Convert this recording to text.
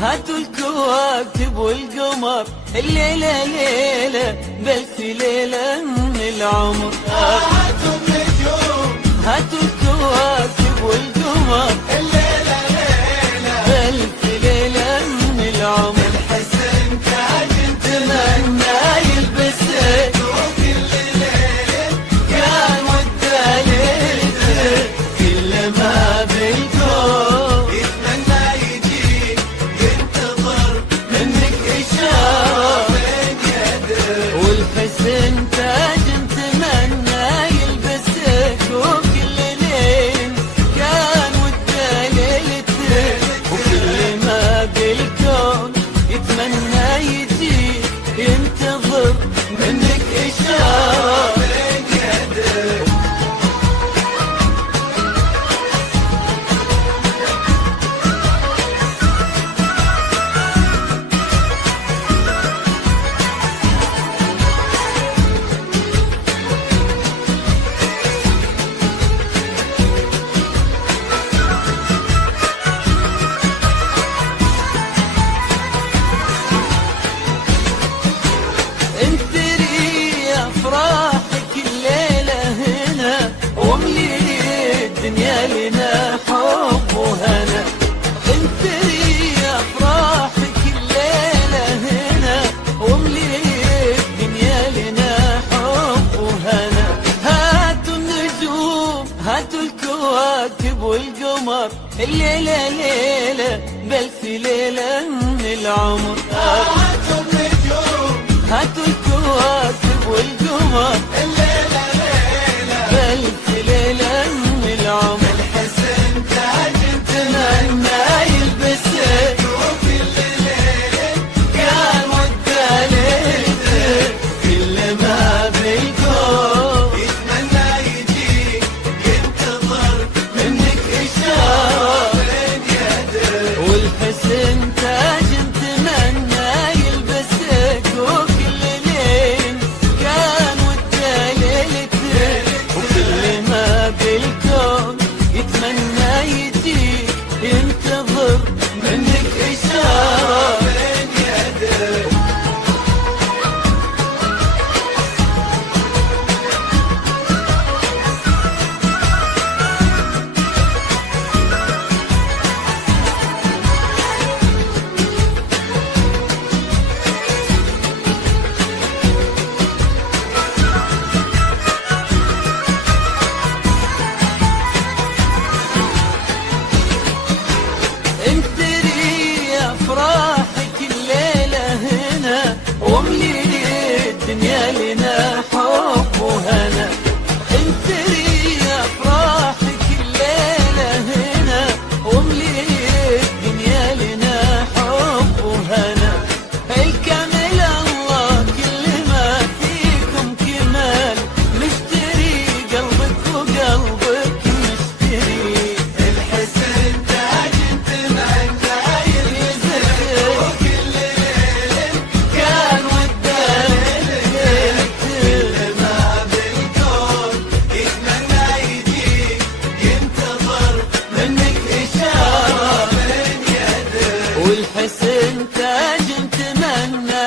هاتوا الكواكب والقمر، الليلة ليلة بس ليلة من العمر. هاتوا النجوم، هاتوا الكواكب والقمر، الليلة ليلة بس ليلة من العمر. الحسن تاج تمنى يلبسه وكل ليلة كان وده ليلته، كل ما بالكون يتمنى يجيك ينتظر منك إشارة بين يدك. والحسن تاج تمنى يلبسك، وكل ليل كان وده ليلته، وكل ما بالكون يتمنى يجيك ينتظر منك إشارة بين يدك. انثري افراحك الليله هنا، واملي الدنيا لنا حب وهنا. انثري افراحك الليله هنا، واملي الدنيا لنا حب وهنا. هاتوا النجوم، هاتوا الكواكب والقمر، الليله ليله بس ليله من العمر. هاتوا النجوم، هاتوا الكواكب والقمر، الليلة ليلة بس ليلة من العمر. الحسن تاج تمنى يلبسه وكل ليلة كان وده ليلته، كل ما بالكون يتمنى يجيك ينتظر منك إشارة بين يدك. والحسن تاج تمنى يلبسك، وكل ليل كان وده ليلته، وكل ما بالكون يتمنى يجيك ينتظر منك إشارة بين يدك. انثري افراحك الليله هنا، واملي الدنيا لنا حب وهنا. انثري افراحك الليله هنا، واملي الدنيا لنا حب وهنا. الكامل الله كل ما فيكم كمال، مشتري قلبك وقلبك مشتري. الحسن تاج تمنى يلبسك وكل ليلة كان وده ليلته، ما بالكون يتمنى يجيك ينتظر منك إشارة بين يدك. والحسن تاج تمنى